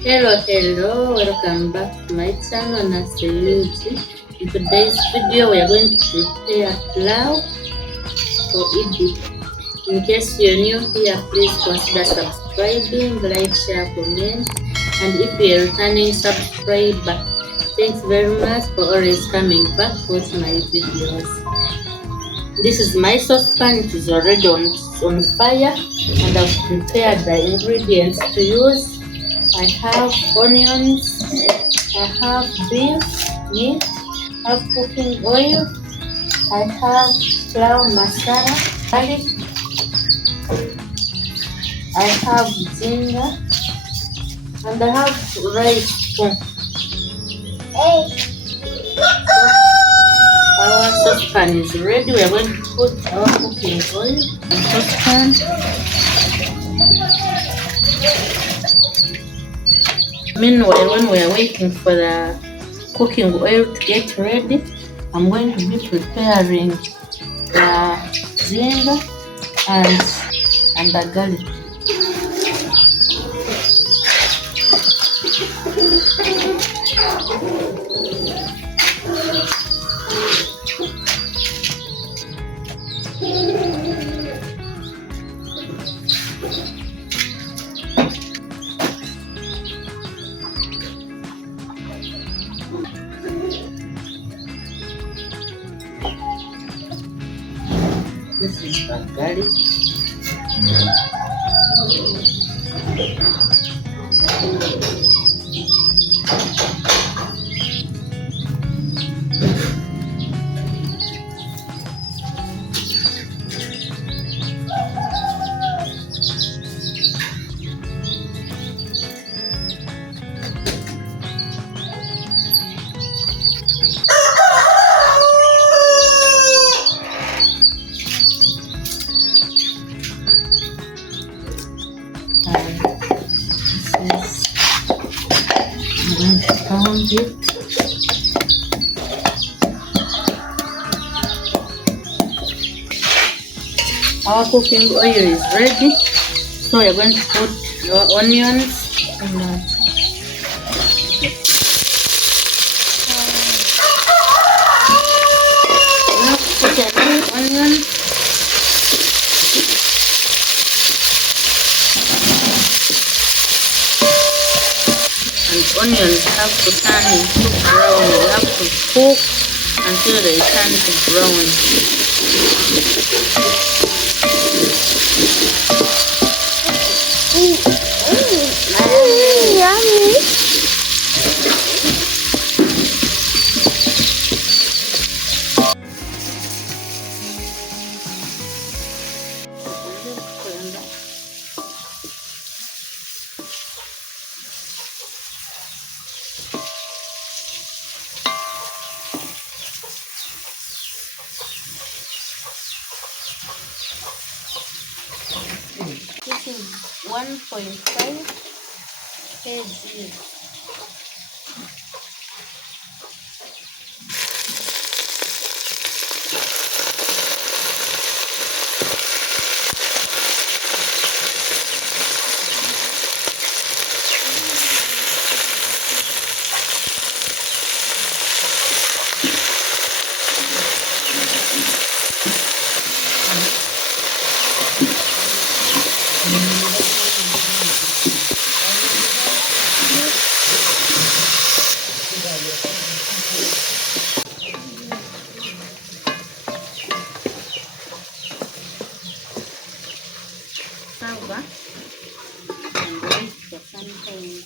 Hello, welcome back to my channel, Naseyuji. In today's video, we are going to prepare pilau for Eid. In case you're new here, please consider subscribing, like, share, comment, and if you're a returning subscriber, thanks very much for always coming back to watch my videos. This is my saucepan. It is already on fire, and I've prepared the ingredients to use. I have onions, I have beef, meat, I have cooking oil, I have flour masala, garlic, I have ginger, and I have rice too. Our saucepan is ready. We are going to put our cooking oil in the saucepan. Meanwhile, when we are waiting for the cooking oil to get ready, I'm going to be preparing the ginger and the garlic. This is the garlic. I'm going to pound it. Our cooking oil is ready, so we're going to put our onions and put an onion. And onions have to turn into brown. You have to cook until they turn to brown. Yummy. This is 1.5 kg. Sawa and wait for some time.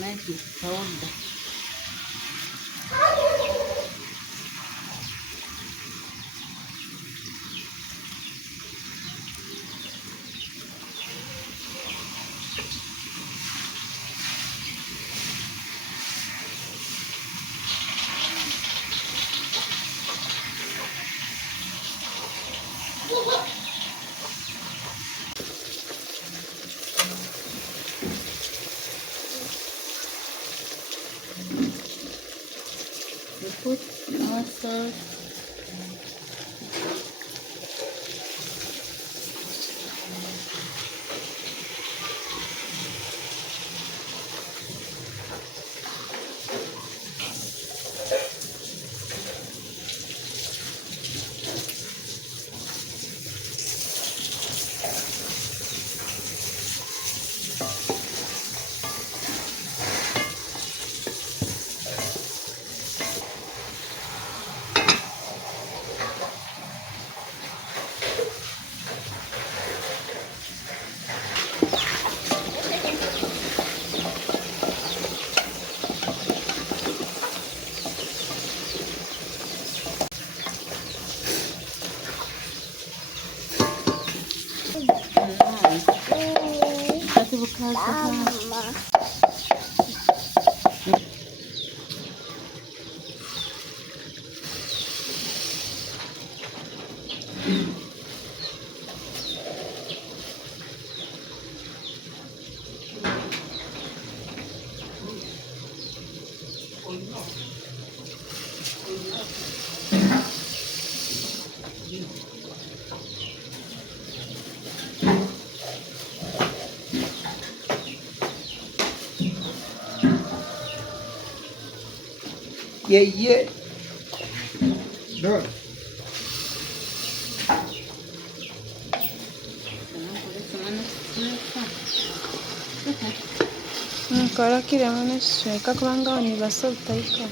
make the powder. We put our salt, Yeah. Bro. Kola kile mwana shweka kubanga onibasa utaika.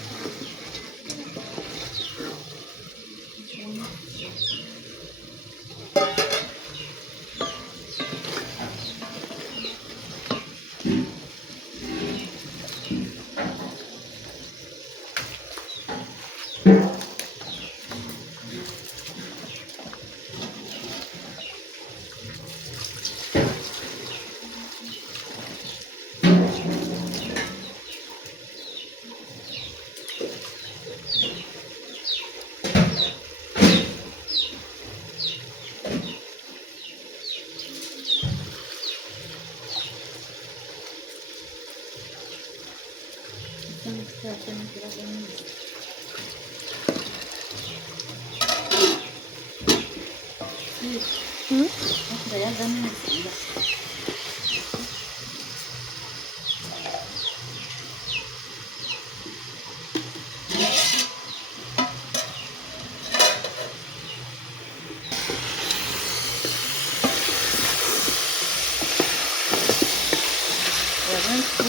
We're going to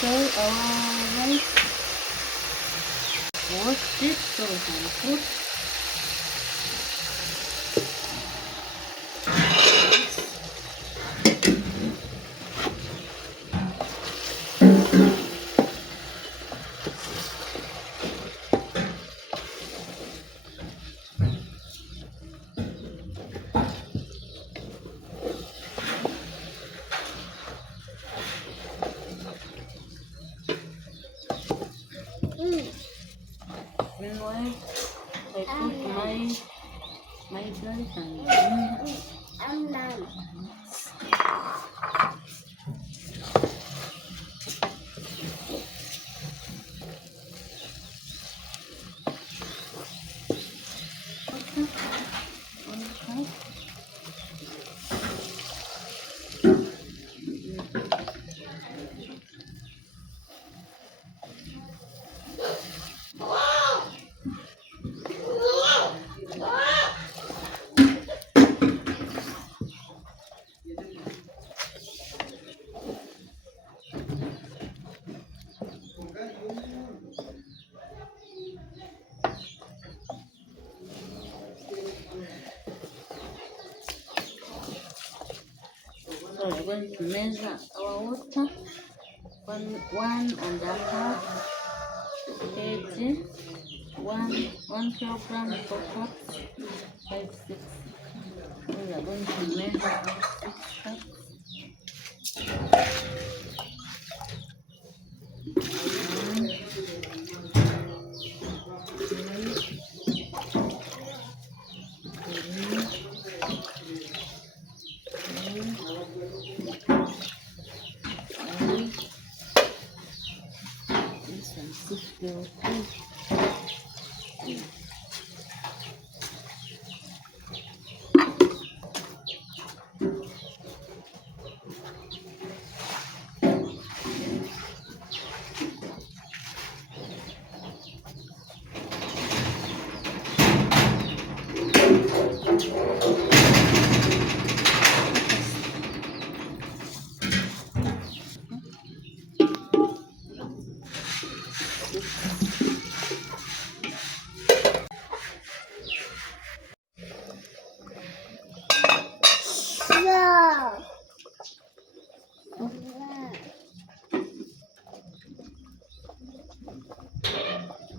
put our rice, wash it so we can put meanwhile I put my rice and so we're going to measure our water 1.5 kg, 1 kilogram, 4 cups, 5, 6. We are going to measure out 6 cups. This one 6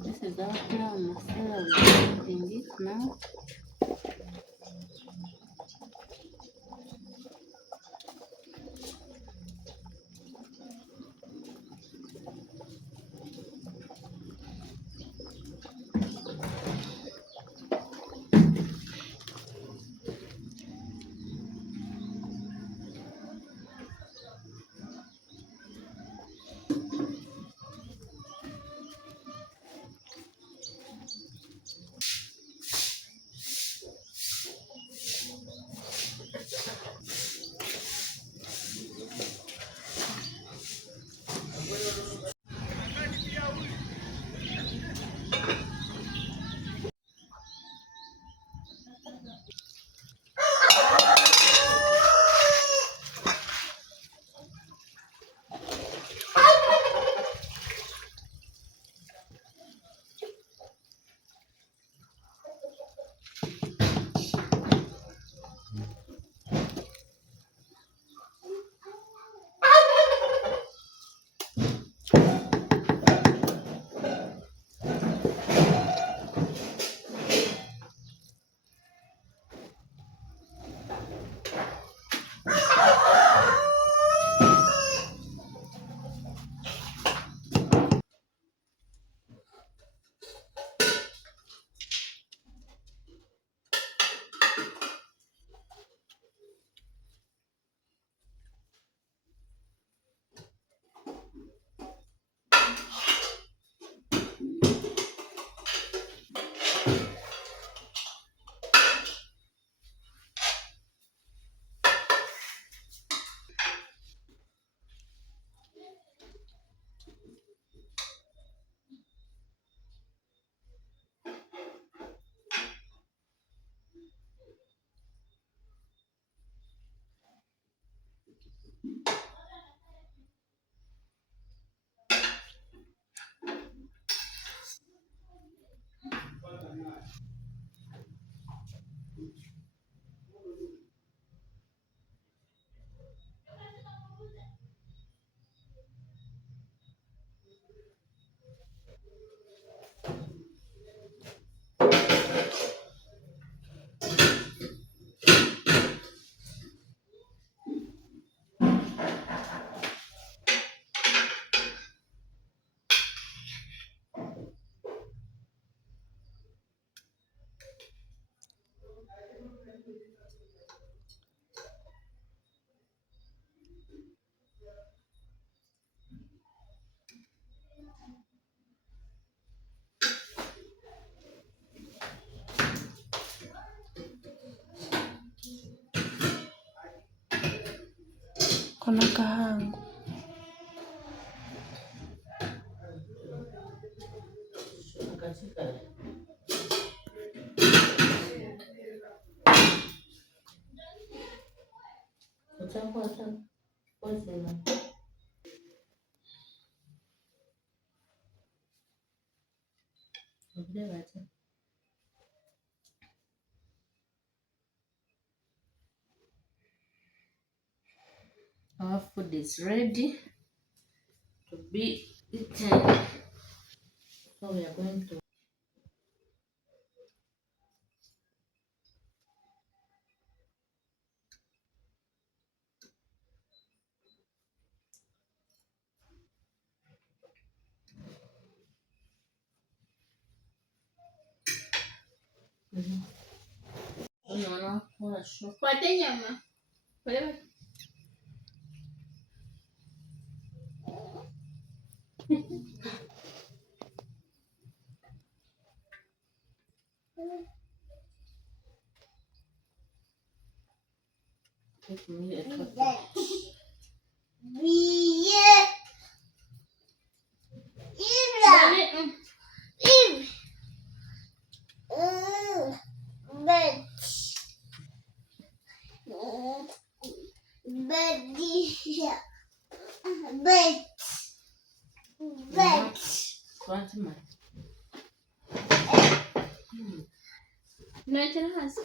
This is our pilau masala. We are putting it now. Kuna kahangu. Our food is ready. be eaten. So we are going to unaona kwa show. Fuate nyama. Pole. Take me a couple. Fatima. No, it has.